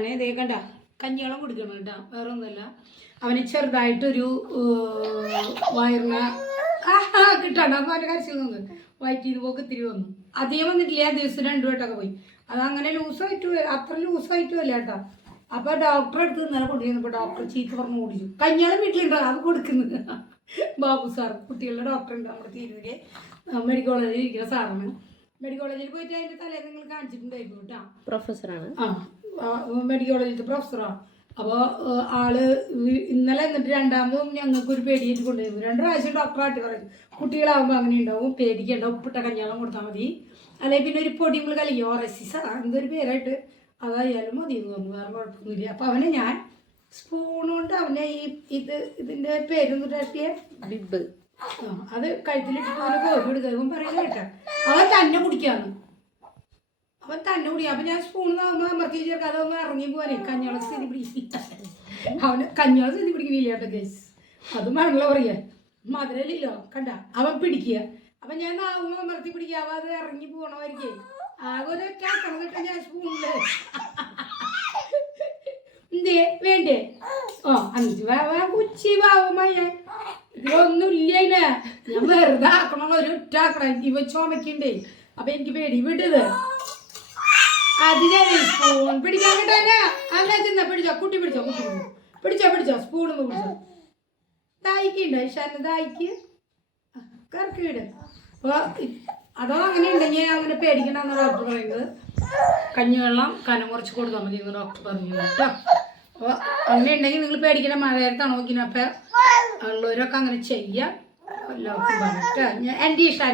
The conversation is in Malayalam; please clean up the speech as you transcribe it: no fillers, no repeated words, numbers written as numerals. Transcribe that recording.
അങ്ങനെ ഇതേ കണ്ട കഞ്ഞിവെള്ളം കുടിക്കണം കേട്ടോ, വേറെ ഒന്നുമല്ല. അവന് ചെറുതായിട്ടൊരു വയറിന് കിട്ടാണ്ട് അപ്പോൾ അവൻ്റെ കരച്ചിൽ നിന്ന് വയറ്റിന്ന് പോക്ക് ഇത്തിരി വന്നു. അധികം വന്നിട്ടില്ല, ദിവസം 2 വട്ടമൊക്കെ പോയി. അതങ്ങനെ ലൂസായിട്ട് അത്ര ലൂസായിട്ടും അല്ല കേട്ടോ. അപ്പോൾ ഡോക്ടറെ അടുത്ത് ഇന്നലെ കൊണ്ടുവന്നപ്പോൾ ഡോക്ടർ ചീത്ത പറഞ്ഞ് ഓടിച്ചു. കഞ്ഞിവെള്ളം വീട്ടിലുണ്ടോ അത് കൊടുക്കുന്നത് ബാബു സാർ, കുട്ടികളുടെ ഡോക്ടർ ഉണ്ട് നമ്മുടെ തിരൂര് മെഡിക്കൽ കോളേജിൽ ഇരിക്കുന്ന സാറാണ്. മെഡിക്കൽ കോളേജിൽ പോയിട്ട് അതിൻ്റെ തലേന്ന് നിങ്ങൾ കാണിച്ചിട്ടുണ്ടായിരുന്നു കേട്ടോ. പ്രൊഫസറാണ്. മെഡിക്കൽ കോളേജിലത്തെ പ്രൊഫസറാണ്. അപ്പോൾ ആള് ഇന്നലെ എന്നിട്ട് രണ്ടാമതും ഞങ്ങൾക്കൊരു പേടിയായിട്ട് കൊണ്ടുവരുന്നു. 2 പ്രാവശ്യം ഡോക്ടറായിട്ട് പറയും കുട്ടികളാകുമ്പോൾ അങ്ങനെ ഉണ്ടാവും, പേടിക്കേണ്ട, ഉപ്പിട്ട കഞ്ഞാളം കൊടുത്താൽ മതി, അല്ലെങ്കിൽ പിന്നെ ഒരു പൊടി നമ്മൾ കളിക്കും ഓറസിസ എന്തൊരു പേരായിട്ട് അതായാലും മതി എന്ന് തോന്നുന്നു, വേറെ കുഴപ്പമൊന്നുമില്ല. അപ്പോൾ അവനെ ഞാൻ സ്പൂൺ കൊണ്ട് അവനെ ഇതിൻ്റെ പേരൊന്നിട്ടാക്കിയ ബിബ് അത് കഴുത്തിലിട്ടിട്ട് അവനെ കോരി എടുക്കുക. അവൻ പറയുന്നത് കേട്ടോ അവൻ തന്നെ കുടിക്കാന്ന്, അവൻ തന്നെ കുടിക്കുക. അപ്പം ഞാൻ സ്പൂൺ ആകുമ്പോൾ അമർത്തി ചേർക്കാതെ ഒന്ന് ഇറങ്ങി പോകാനേ കഞ്ഞോളം സ്ഥിതി പിടിക്കില്ല. അവന് കഞ്ഞോളം സ്ഥിതി പിടിക്കുന്നില്ല കേട്ടോ ഗൈസ്, അതും വേണമല്ലോ പറയാ, മധുരല്ലോ കണ്ട അവൻ പിടിക്കുക. അപ്പം ഞാൻ ആകുമ്പോൾ അമർത്തി പിടിക്കുക, അവൻ അത് ഇറങ്ങി പോകണമായിരിക്കേ. ആകെ ഒരു കേൾക്കണം കേട്ടോ ഞാൻ സ്പൂണില് എന്തേ വേണ്ടേ. ഓ 5 കുച്ചി വാവുമായ ഇതിലൊന്നുമില്ല അതിന്, ഞാൻ വെറുതെ ആക്കണോ ഒരു ഒറ്റാക്കണം. ഇവ ചുമക്കണ്ടേ, അപ്പൊ എനിക്ക് പേടി വിട്ടത് അതിനെ സ്പൂൺ പിടിക്കാൻ കിട്ടാനാ. അങ്ങനെ ചെന്നാ പിടിച്ചോ, കുട്ടി പിടിച്ചോ, പിടിച്ചോ സ്പൂൺ പിടിച്ചോ. ദായിക്കുണ്ടോ ഇഷാന്റെ ദായിക്ക് കറക്കി വിട്. അപ്പോൾ അതോ അങ്ങനെ ഉണ്ടെങ്കിൽ അങ്ങനെ പേടിക്കണ്ടെന്ന് ഡോക്ടർ പറയുന്നത്. കഞ്ഞിവെള്ളം കനം കുറച്ച് കൊടുത്താൽ മതി എന്ന് ഡോക്ടർ പറഞ്ഞു കേട്ടോ. അപ്പോൾ അങ്ങനെ ഉണ്ടെങ്കിൽ നിങ്ങൾ പേടിക്കണ മഴയത്താണ് നോക്കിനപ്പോൾ ഉള്ളവരൊക്കെ അങ്ങനെ ചെയ്യാം. എല്ലാവർക്കും പറഞ്ഞിട്ട് എൻ്റെ ഇഷ്ടം.